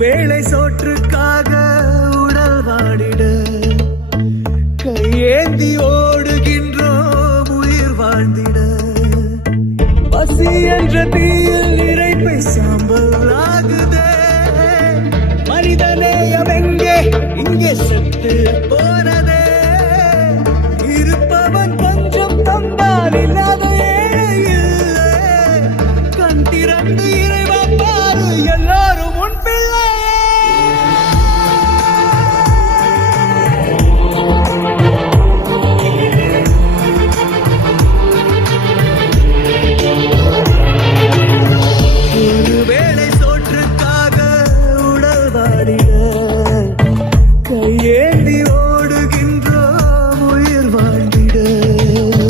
வேளை சோற்றுக்காக உடல் வாடிட கையேந்தி ஓடுகின்றோம் உயிர் வாழ்ந்திட பசி என்ற தீயில் இறைப்பை சாம்பல் ஆகுதே மனிதநேயம் எங்கே இங்கே செத்து